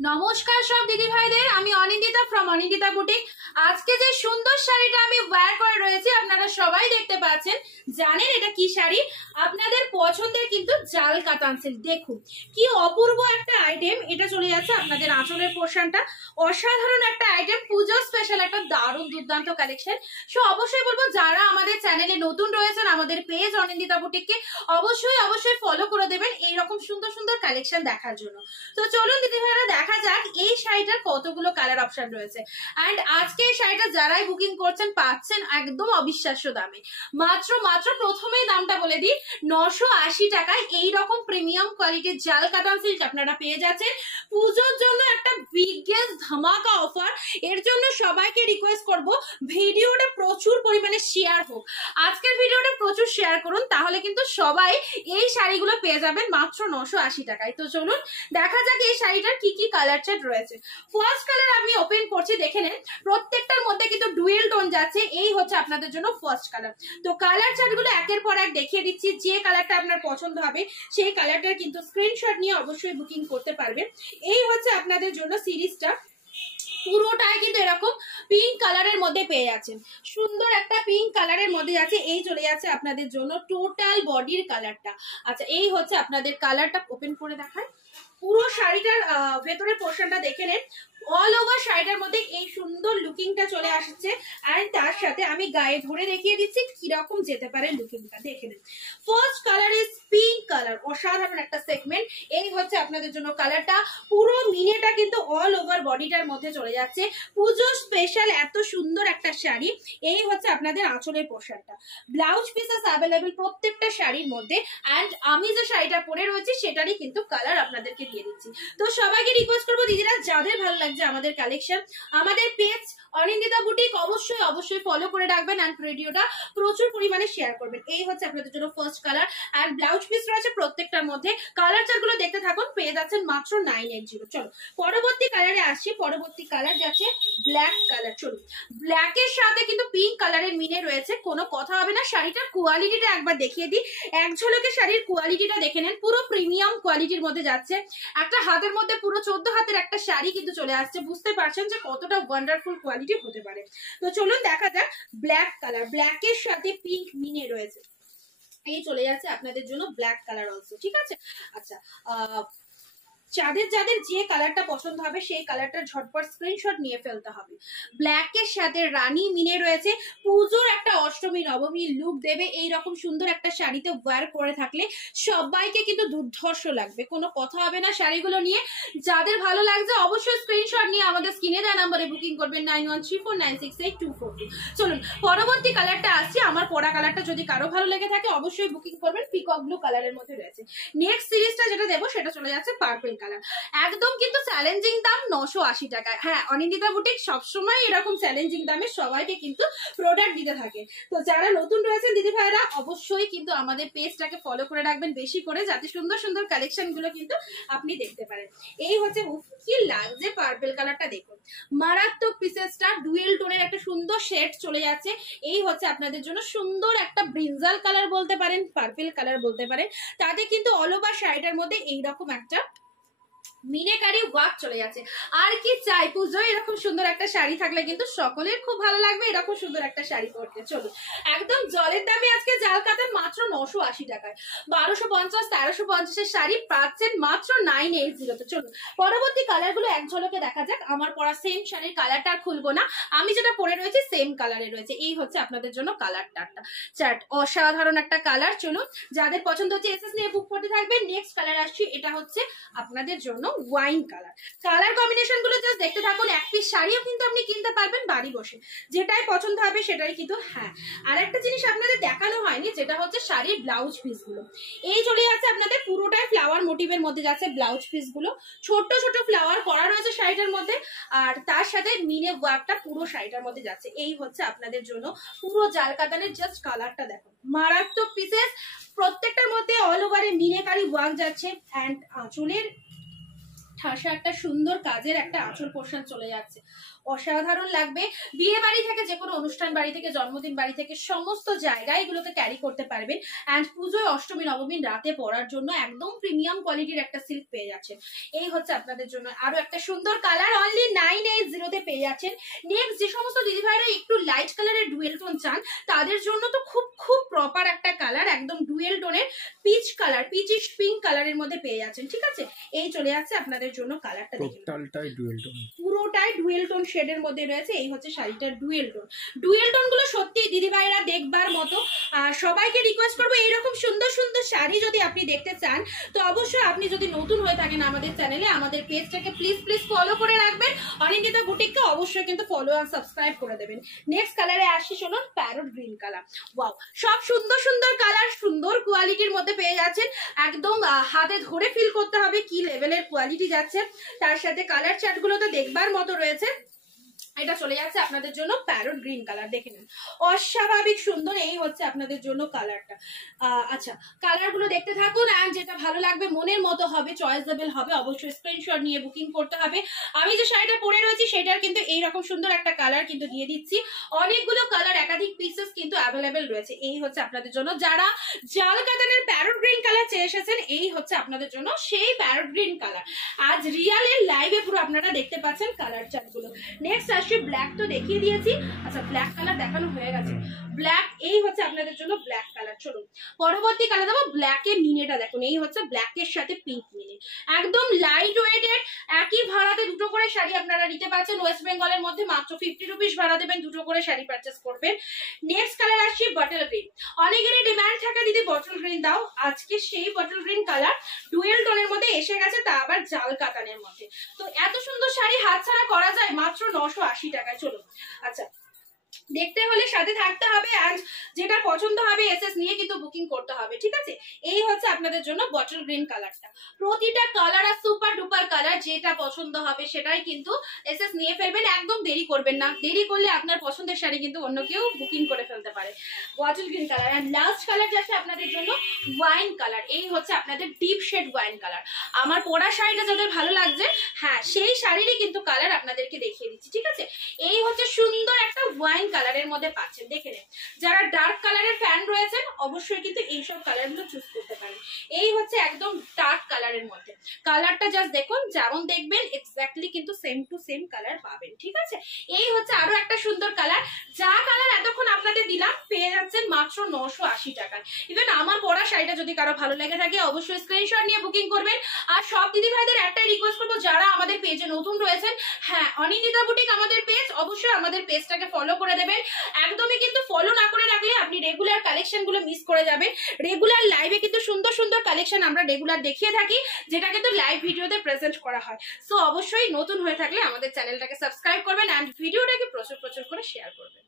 নমস্কার সব দিদি ভাইদের, আমি অনিন্দিতা ফ্রম অনিন্দিতা বুটিক। আজকে যে সুন্দর শাড়িটা আমি ওয়্যার করে রয়েছি আপনারা সবাই দেখতে পাচ্ছেন। জানেন এটা কি শাড়ি? আপনাদের পছন্দের কিন্তু জাল কাতান সিল্ক। দেখুন কি অপূর্ব একটা আইটেম, এটা চলে যাচ্ছে আপনাদের আঁচলের পোর্শনটা। অসাধারণ একটা আইটেম, পুজো স্পেশাল একটা দারুণ দুর্দান্ত কালেকশন। সো অবশ্যই বলবো যারা আমাদের চ্যানেলে নতুন রয়েছেন, আমাদের পেজ অনিন্দিতা বুটিককে অবশ্যই ফলো করে দেবেন এইরকম সুন্দর সুন্দর কালেকশন দেখার জন্য। তো চলুন দিদি ভাইরা দেখা যাক এই শাড়িটার কতগুলো কালার অপশন রয়েছে। এন্ড আজকে এই শাড়িটা যারাই বুকিং করছেন পাচ্ছেন একদম অবিশ্বাস্য দামে। মাত্র প্রথমেই দামটা বলে দিই, 980 টাকায় এইরকম প্রিমিয়াম কোয়ালিটির জাল কাতান সিল্ক আপনারা পেয়ে যাচ্ছেন। পুজোর জন্য একটা বিগেস্ট ধামাকা অফার। এর জন্য সবাইকে রিকোয়েস্ট করব ভিডিওটা প্রচুর পরিমাণে শেয়ার হোক। আজকের ভিডিওটা প্রচুর শেয়ার করুন, তাহলে কিন্তু সবাই এই শাড়িগুলো পেয়ে যাবেন মাত্র 980 টাকায়। তো চলুন দেখা যাক এই শাড়িটার কি কি কালার চার্ট রয়েছে। ফার্স্ট কালার আমি ওপেন করছি, দেখে নেন। প্রত্যেকটার মধ্যে কিন্তু ডুয়েল টোন যাচ্ছে। এই হচ্ছে আপনাদের জন্য ফার্স্ট কালার। তো কালার চার্ট গুলো একের পর এক দেখিয়ে দিচ্ছি। যে কালারটা আপনার পছন্দ হবে সেই কালারটার কিন্তু স্ক্রিনশট নিয়ে অবশ্যই বুকিং করতে পারবেন। এই হচ্ছে আপনাদের জন্য সিরিজটা। পুরোটাই কিন্তু এরকম পিঙ্ক কালারের মধ্যে পেয়ে যাচ্ছেন। সুন্দর একটা পিঙ্ক কালারের মধ্যে আছে। এই চলে যাচ্ছে আপনাদের জন্য টোটাল বডির কালারটা। আচ্ছা, এই হচ্ছে আপনাদের কালারটা। ওপেন করে দেখায় পুরো শাড়িটার ভেতরের পোর্শনটা দেখে নেন। অল ওভার শাড়িটার মধ্যে এই সুন্দর লুকিংটা চলে আসছে। আর তার সাথে আমি গায়ে ধরে দেখিয়ে দিচ্ছি কিরকম যেতে পারে লুকিংটা, দেখে নেন। First colour is pink colour, অসাধারণ একটা সেগমেন্ট। এই হচ্ছে আপনাদের জন্য কালারটা। পুরো মিনেটা কিন্তু অল ওভার বডিটার মধ্যে চলে যাচ্ছে। পুজো স্পেশাল এত সুন্দর একটা শাড়ি। এই হচ্ছে আপনাদের আঁচলের পোশাকটা। ব্লাউজ পিসেস অ্যাভেলেবেল প্রত্যেকটা শাড়ির মধ্যে। অ্যান্ড আমি যে শাড়িটা পরে রয়েছি সেটারই কিন্তু কালার আপনাদেরকে দিয়ে দিচ্ছি। তো সবাইকে রিকোয়েস্ট করবো দিদিরা, যাদের ভালো লাগছে আমাদের কালেকশন, আমাদের পেজ অনিন্দিতা বুটিক অবশ্যই ফলো করে রাখবেন। অ্যান্ড ভিডিওটা প্রচুর পরিমাণে শেয়ার করবেন। এই হচ্ছে আপনাদের জন্য first colour. And blouse piece রয়েছে প্রত্যেকটার মধ্যে। কালার চার্ট গুলো দেখতে থাকুন, পেয়ে যাচ্ছেন মাত্র 980। চলো পরবর্তী কালারে আসছি। পরবর্তী কালার যাচ্ছে ব্ল্যাক কালার। চলুন, ব্ল্যাকের সাথে কিন্তু পিঙ্ক কালারের মিনে রয়েছে, কোনো কথা হবে না। শাড়িটার কোয়ালিটিটা একবার দেখিয়ে দিই। এক ঝলকে শাড়ির কোয়ালিটিটা দেখে নেন। পুরো প্রিমিয়াম কোয়ালিটির মধ্যে যাচ্ছে। একটা হাতের মধ্যে পুরো 14 হাতের একটা শাড়ি কিন্তু চলে আসছে। বুঝতে পারছেন যে কতটা ওয়ান্ডারফুল কোয়ালিটি হতে পারে। তো চলুন দেখা যাক ব্ল্যাক কালার। ব্ল্যাকের সাথে পিঙ্ক মিনে রয়েছে। এই চলে যাচ্ছে আপনাদের জন্য ব্ল্যাক কালার অলসো, ঠিক আছে। আচ্ছা, যাদের যাদের যে কালারটা পছন্দ হবে সেই কালারটার ঝটপট স্ক্রিনশট নিয়ে ফেলতে হবে। ব্ল্যাকের সাথে রানী মিনে রয়েছে। পুজোর একটা অষ্টমী নবমী লুক দেবে এই রকম সুন্দর একটা শাড়িতে ওয়্যার করে থাকলে সবাইকে কিন্তু দুর্ধর্ষ লাগবে, কোনো কথা হবে না শাড়িগুলো নিয়ে। যাদের ভালো লাগছে অবশ্যই স্ক্রিনশট নিয়ে আমাদের স্ক্রিনে দেওয়া নাম্বারে বুকিং করবেন 9134968242। চলুন পরবর্তী কালারটা আসছি। আমার পরা কালারটা যদি কারো ভালো লেগে থাকে অবশ্যই বুকিং করবেন। পিকক ব্লু কালারের মধ্যে রয়েছে। নেক্সট সিরিজটা যেটা দেবো সেটা চলে যাচ্ছে পার্পল কালার। একদম কিন্তু চ্যালেঞ্জিং দাম 980 টাকায়। হ্যাঁ, অনিন্দিতা বুটিক সবসময় এরকম চ্যালেঞ্জিং দামে সবাইকে কিন্তু প্রোডাক্ট দিতে থাকে। তো যারা নতুন রয়েছেন দিদি ভাইরা অবশ্যই কিন্তু আমাদের পেজটাকে ফলো করে রাখবেন বেশি করে, যাতে সুন্দর সুন্দর কালেকশন গুলো কিন্তু আপনি দেখতে পারেন। এই হচ্ছে কি লাগছে পার্পল কালারটা, দেখুন মারাত্মক পিসেসটা। ডুয়েল টোনের একটা সুন্দর শেড চলে যাচ্ছে। এই হচ্ছে আপনাদের জন্য সুন্দর একটা ব্রিঞ্জাল কালার বলতে পারেন, পার্পল কালার বলতে পারেন। তাতে কিন্তু অল ওভার শাড়িটার মধ্যে এইরকম একটা মিনেকারি ওয়ার্ক চলে যাচ্ছে। আর কি চাই, পুজো এরকম সুন্দর একটা শাড়ি থাকলে কিন্তু সকলের খুব ভালো লাগবে এরকম সুন্দর একটা শাড়ি পরতে। চলুন একদম জলের দামে আজকে জাল কাতান মাত্র 980 টাকায়। 1250 1350 শাড়ি পাচ্ছেন মাত্র 980 তে। চলুন পরবর্তী কালার গুলো এক ঝলকে দেখা যাক। আমার পরা সেম শাড়ির কালারটা আর খুলবো না, আমি যেটা পরে রয়েছি সেম কালারে রয়েছে। এই হচ্ছে আপনাদের জন্য কালারটা চার্ট, অসাধারণ একটা কালার। চলুন যাদের পছন্দ হচ্ছে এসএস নিয়ে বুক করতে থাকবেন। নেক্সট কালার আসছি, এটা হচ্ছে আপনাদের জন্য ওয়াইন কালার। কালার কম্বিনেশন গুলো জাস্ট দেখতে থাকুন। এক পিস শাড়িও কিন্তু আপনি কিনতে পারবেন বাড়ি বসে, যেটাই পছন্দ হবে সেটাই কিন্তু। হ্যাঁ, আর একটা জিনিস আপনাদের দেখানো হয়নি, যেটা হচ্ছে শাড়ির ব্লাউজ পিস গুলো। এই চলে যাচ্ছে আপনাদের পুরোটাই ফ্লাওয়ার মোটিভের মধ্যে যাচ্ছে ব্লাউজ পিস গুলো। ছোট ছোট ফ্লাওয়ার করা রয়েছে শাড়িটার মধ্যে, আর তার সাথে মিনে ওয়ার্কটা পুরো শাড়িটার মধ্যে যাচ্ছে। এই হচ্ছে আপনাদের জন্য পুরো জাল কাতানের জাস্ট কালারটা দেখুন, মারাত্মক পিসেস। প্রত্যেকটার মধ্যে অল ওভারে মিনেকারি ওয়ার্ক যাচ্ছে। অ্যান্ড আঁচলের ঠাসা একটা সুন্দর কাজের একটা আঁচল পোর্শন চলে যাচ্ছে, অসাধারণ লাগবে। বিয়ে বাড়ি থেকে, যে কোনো অনুষ্ঠান বাড়ি থেকে, জন্মদিন বাড়ি থেকে সমস্ত জায়গায় এগুলোকে ক্যারি করতে পারবেন। অ্যান্ড পুজোয় অষ্টমী নবমী রাতে পরার জন্য একদম প্রিমিয়াম কোয়ালিটির একটা সিল্ক পেয়ে যাচ্ছেন। এই হচ্ছে আপনাদের জন্য আরো একটা সুন্দর কালার, অনলি 980 পেয়ে যাচ্ছেন। নেক্সট, যে সমস্ত দিদিভাইরা একটু লাইট কালারের ডুয়েল টোন চান তাদের জন্য তো খুব খুব প্রপার একটা কালার, একদম ডুয়েল টোনের পিচ কালার, পিচিশ পিঙ্ক কালারের মধ্যে পেয়ে যাচ্ছেন। ঠিক আছে, এই চলে যাচ্ছে আপনাদের জন্য কালারটা, দেখুন টোটালটাই ডুয়েল টোন, পুরোটাই ডুয়েল টোন শেডের মধ্যে রয়েছে। এই হচ্ছে শাড়িটার ডুয়েল টোন। ডুয়েল টোন গুলো সত্যি দিদিভাইরা দেখবার মতো। আর সবাইকে রিকোয়েস্ট করবো, এইরকম সুন্দর সুন্দর শাড়ি যদি আপনি দেখতে চান তো অবশ্যই আপনি যদি নতুন হয়ে থাকেন আমাদের চ্যানেলে, আমাদের পেজটাকে প্লিজ প্লিজ ফলো করে রাখবেন। অনিন্দিতা বুটিককে অবশ্যই কিন্তু ফলো আর সাবস্ক্রাইব করে দেবেন। নেক্সট কালারে আসি, চলুন প্যারট গ্রিন কালার। ওয়াও, সব সুন্দর সুন্দর কালার, সুন্দর কোয়ালিটির মধ্যে পেয়ে যাচ্ছেন। একদম হাতে ধরে ফিল করতে হবে কি লেভেলের কোয়ালিটি যাচ্ছে। তার সাথে কালার চার্ট গুলো তো দেখবার মতো রয়েছে। এটা চলে যাচ্ছে আপনাদের জন্য প্যারট গ্রিন কালার, দেখে নিন অস্বাভাবিক সুন্দর। এই হচ্ছে আপনাদের জন্য কালারটা। আচ্ছা, কালার গুলো দেখতে থাকুন, অ্যান্ড যেটা ভালো লাগবে মনের মতো হবে, চয়েসেবল হবে, অবশ্যই স্ক্রিনশট নিয়ে বুকিং করতে হবে। আমি যে শাড়িটা পরে রয়েছি সেটার কিন্তু এইরকম সুন্দর একটা কালার কিন্তু দিয়ে দিচ্ছি। অনেকগুলো কালার, একাধিক পিসেস কিন্তু অ্যাভেলেবেল রয়েছে। এই হচ্ছে আপনাদের জন্য, যারা জাল কাতানের প্যারট গ্রিন কালার চেয়ে এসেছেন, এই হচ্ছে আপনাদের জন্য সেই প্যারট গ্রিন কালার। আজ রিয়ালের লাইভে পুরো আপনারা দেখতে পাচ্ছেন কালার চার্ট গুলো। নেক্সট আসছে ব্ল্যাক, তো দেখিয়ে দিয়েছি। আচ্ছা, ব্ল্যাক কালার দেখানো হয়ে গেছে। ব্ল্যাক, এই হচ্ছে আপনাদের জন্য ব্ল্যাক কালার। চলুন পরবর্তী কালার দেবো। ব্ল্যাকের নিনেটা দেখুন, এই হচ্ছে ব্ল্যাকের সাথে পিঙ্ক নিনে, একদম লাইট ওয়েটেড। একই ভাড়াতে দুটো করে শাড়ি আপনারা নিতে পারছেন। ওয়েস্ট বেঙ্গলের মধ্যে মাত্র 50 রুপিস ভাড়া দেবেন, দুটো করে শাড়ি পারচেস করবেন। নেক্সট কালার আসছে বটল গ্রিন। অনেকেরই ডিমান্ড থাকে দিদি বটল গ্রিন দাও, আজকে সেই বটল গ্রিন কালার ডুয়েল টোনের মধ্যে এসে গেছে, তা আবার জাল কাতানের মধ্যে। তো এত সুন্দর শাড়ি হাতছাড়া করা যায় মাত্র 980 টাকায়। চলো, আচ্ছা, দেখতে হলে সাথে থাকতে হবে, আর যেটা পছন্দ হবে এসএস নিয়ে কিন্তু বুকিং করতে হবে। ঠিক আছে, এই হচ্ছে আপনাদের জন্য বটল গ্রিন কালারটা। প্রতিটা কালার আর সুপার ডুপার কালার, যেটা পছন্দ হবে সেটাই কিন্তু এসএস নিয়ে ফেলবেন, একদম দেরি করবেন না। দেরি করলে আপনার পছন্দের শাড়ি কিন্তু অন্য কেউ বুকিং করে ফেলতে পারে। Bottle green colour. আর লাস্ট কালার যাচ্ছে আপনাদের জন্য ওয়াইন কালার। এই হচ্ছে আপনাদের ডিপ শেড ওয়াইন কালার। আমার পরা শাড়িটা যাদের ভালো লাগছে, হ্যাঁ সেই শাড়িরই কিন্তু কালার আপনাদেরকে দেখিয়ে দিচ্ছি। ঠিক আছে, এই হচ্ছে সুন্দর একটা ওয়াইন কালারের মধ্যে পাচ্ছেন, দেখে নেন। যারা ডার্ক কালারের ফ্যান রয়েছেন অবশ্যই কিন্তু এইসব কালারগুলো চুজ করতে পারেন। এই হচ্ছে একদম ডার্ক কালারের মধ্যে। কালারটা জাস্ট দেখুন, যেমন দেখবেন এক্স্যাক্টলি কিন্তু সেম টু সেম কালার পাবেন। ঠিক আছে, এই হচ্ছে আরো একটা সুন্দর কালার। যা কালার এতক্ষণ আপনাদের দিলাম পেয়ে যাচ্ছেন মাত্র 980 টাকায়। ইভেন আমার পরা শাড়িটা যদি কারো ভালো লেগে থাকে অবশ্যই স্ক্রিনশট নিয়ে বুকিং করবেন। আর সব দিদি ভাইদের একটাই রিকোয়েস্ট করবো, যারা আমাদের পেজে নতুন রয়েছেন, হ্যাঁ অনিন্দিতা বুটিক আমাদের পেজ, অবশ্যই আমাদের পেজটাকে ফলো করে দেবেন। একদমই কিন্তু ফলো না করে রাখলে আপনি রেগুলার কালেকশন গুলো মিস করে যাবেন। রেগুলার লাইভে কিন্তু সুন্দর সুন্দর কালেকশন আমরা রেগুলার দেখিয়ে থাকি, যেটা কিন্তু লাইভ ভিডিওতে প্রেজেন্ট করা হয়। সো অবশ্যই নতুন হয়ে থাকলে আমাদের চ্যানেলটাকে সাবস্ক্রাইব করবেন, এন্ড ভিডিওটাকে প্রচুর প্রচুর করে শেয়ার করবেন।